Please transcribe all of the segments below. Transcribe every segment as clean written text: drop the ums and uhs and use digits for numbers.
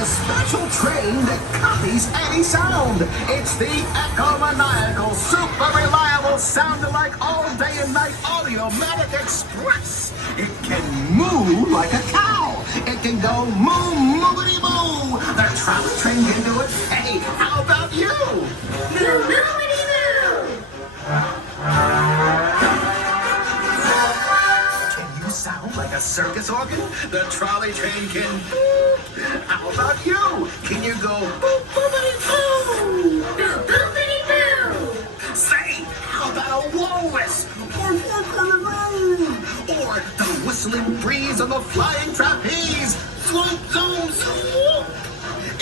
a special train that copies any sound. It's the echo-maniacal, super reliable, sound-alike, all-day and night Audiomatic Express. It can moo like a cow. It can go moo, moogity-moo. The trolley train can do it. Hey, how about you? Moo, moogity-moo. Sound like a circus organ? The trolley train can boop. How about you? Can you go boop, boopity boo? Boo, boopity boo. Say, how about a walrus? Or the whistling breeze on the flying trapeze? Swoop, zoom, swoop.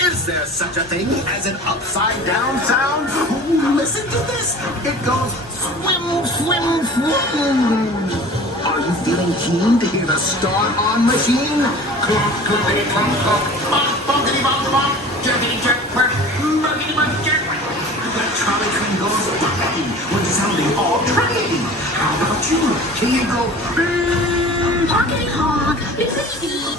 Is there such a thing as an upside down sound? Ooh, listen to this. It goes swim, swim, swim. Are you feeling keen to hear the start-on machine? Clunk, clickety, clunk, clunk, bump, bumpity, bump, bump, jerkity, jerk, work, bumpity, bump, jerk. The trolley train goes bumping when sounding all train. How about you? Can you go beep? Honkity honk, beepity beep.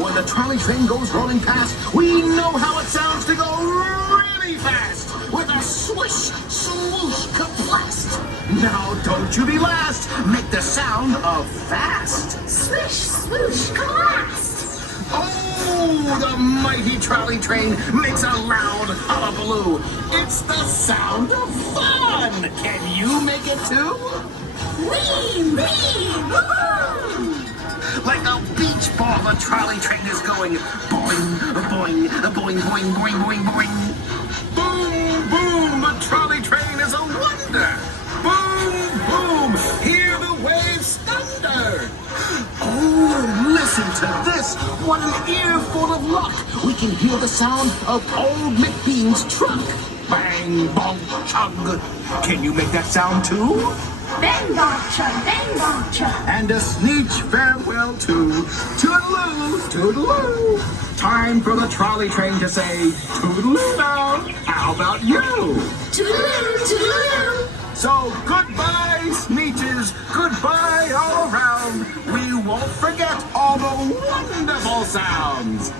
When the trolley train goes rolling past, we know how it sounds to go really fast. With a swish, swoosh, kablast. Now don't you be last. Make the sound of fast. Swish, swoosh, blast. Oh, the mighty trolley train makes a loud hullabaloo. It's the sound of fun. Can you make it too? Wee, wee, woohoo. Like a beach ball, the trolley train is going boing, boing, boing, boing, boing, boing, boing. Boom, boom, the trolley train is a wonder. Boom, boom, hear the waves thunder. Oh, listen to this. What an earful of luck. We can hear the sound of old McBean's truck. Bang, bong, chug. Can you make that sound too? Bang, bong, chug, bang, bong, chug. And a sneech farewell to toodaloo, toodaloo. Time for the trolley train to say toodaloo now. How about you? Toodaloo, toodaloo. So goodbye, sneeches. Goodbye all around. We won't forget all the wonderful sounds.